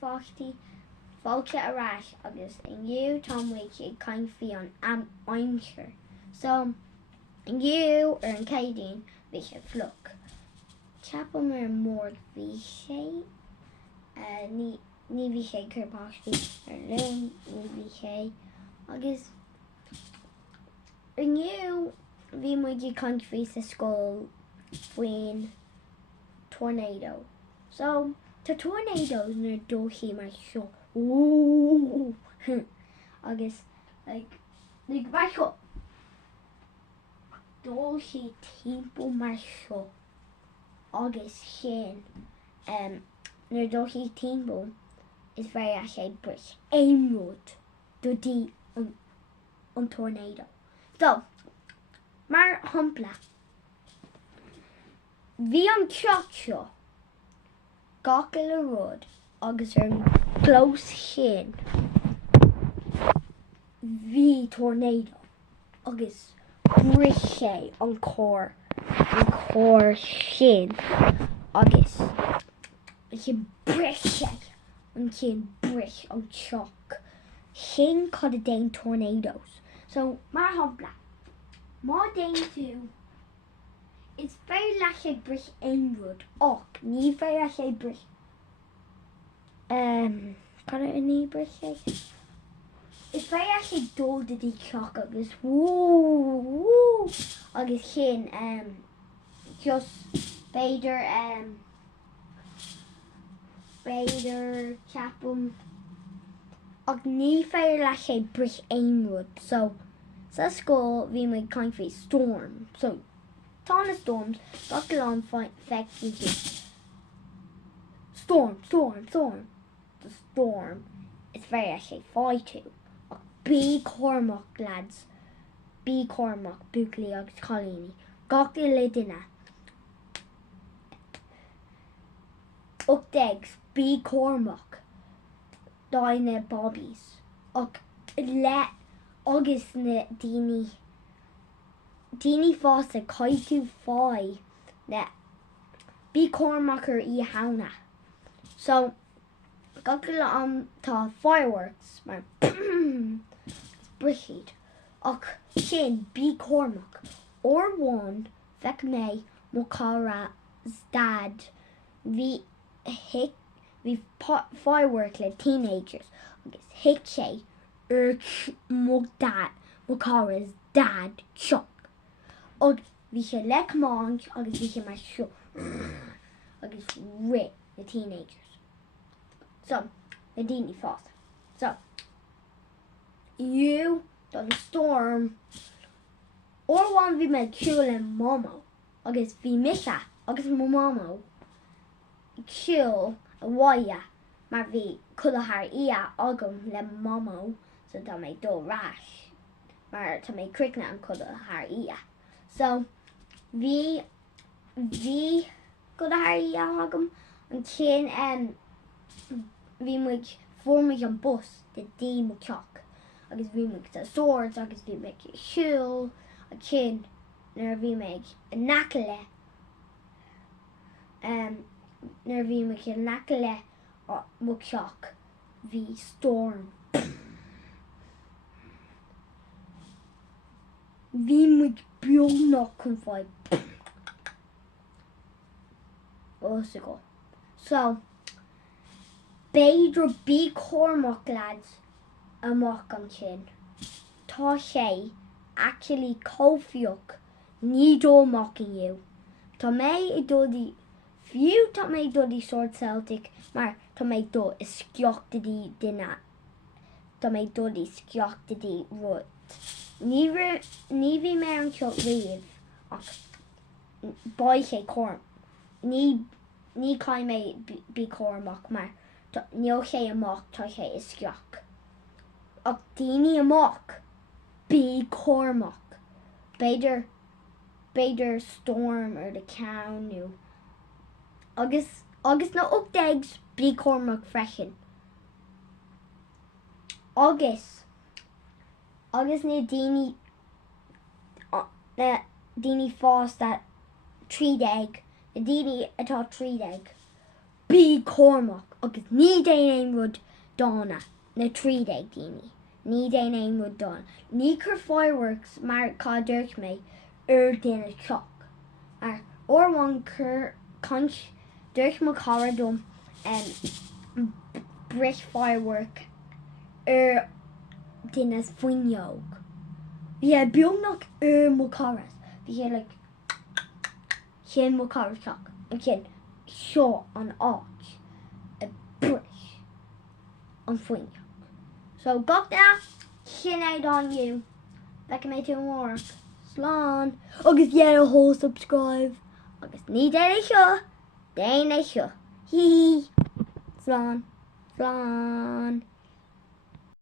fáchtí fáilte arás agus inniu támuid ag cainfí an aimsir. So inniu ar an céidín bhí sé fluc. Ceapam ar mór bhí sé ní bhí sé curpáistí ar linn, ní bhí sé agus inniu bhí muid ag cainfí sa scóil faoin tornado. So tá tornadoes nar dóchaí mar seo. Ooh. agus mar seo dóchaí timpeall mar seo agus sin nar dóchaí timpeall is very a sé bris éimrúd do dtí an tornado. So mar hampla bhí an teach seo gacail le rud agus ar an clós sin bhí tornado agus bris sé an cór sin agus sé bris sé an cin bris an teach sin cad a déan tornadoes. So mar hampla má déan tú is very le sé bris éimrúd ach ní very a sé bris cad a ní bris sé is very a sé dul de dí teach agus woo agus sin just beidir ceapam ach ní very le sé bris éimrúd. So sa scóil bhí muid cainfí storm. So tá na storms gacail an feictí storm. The storm is very a sé fáilte ach bí cormach lads, bí cormach buaclaí agus cholíní gacail le duine uchdegs bí cormach daine bobbies ach le agus na daoine fásta caiitú fáid le bí cormach ar í hauna. So gacail an tá fireworks mar brichiid ach sin bí cormach or bháin feic mé mo cara dad bhí firework le teenagers agus hiic sé mo cara's dad shock og bhí sé le máint agus bhí sé mar seo agus ri the teenagers. So the daoine fásta. So you don the storm or bháin bhí me ciúil le momo agus bhí misa agus mo momo ciúil a bhaile mar bhí culathar ia agam le momo. So tá mé dó ras mar tá mé cricne an culathar ia. So bhí culathar ia agam an chin bhí muid formig an bus de dí mo teach agus bhí muid sa swords agus bhí muid siúil a chin nar bhí muid nacail le nar bhí muid nacail le mo teach bhí storm. Bhí muid beagnach chun fáid go. So beidir bí cormach lads amach an sin. Tá sé actually cófiúch ní dómach inniu. Tá mé I dodí fiú tá mé dodí Sword Celtic mar tá mé dó is sceochtadí duine. Tá mé dodí sceochtadí rud. Ní bhí mé an seo riamh ach ba sé corm. Ní cai mé bí cormach mar níl sé amach tá sé is sceoch. Ach daoine amach bí cormach. Beidir storm ar de ceanú. Agus na uchdegs bí cormach freisin. Agus na daoine fás that 3 na daoine atá 3 bí Cormac agus ní déanaim rud dána na tríd daoine. Ní déanaim rud dána. Ní chur fireworks mar cá dúirt mé duine seach. Ar orhain chur dúirt mo cara dom bris firework duine foiineog. Bhí beagnach mo caras. Bhí like sin mo cara seach. An sin seo an áit a bris an foiineog. So gach that sin é on like mé tú mór. Slán. Agus a whole subscribe. Agus ní déine seo. Déine seo. Hí. Slán. Slán.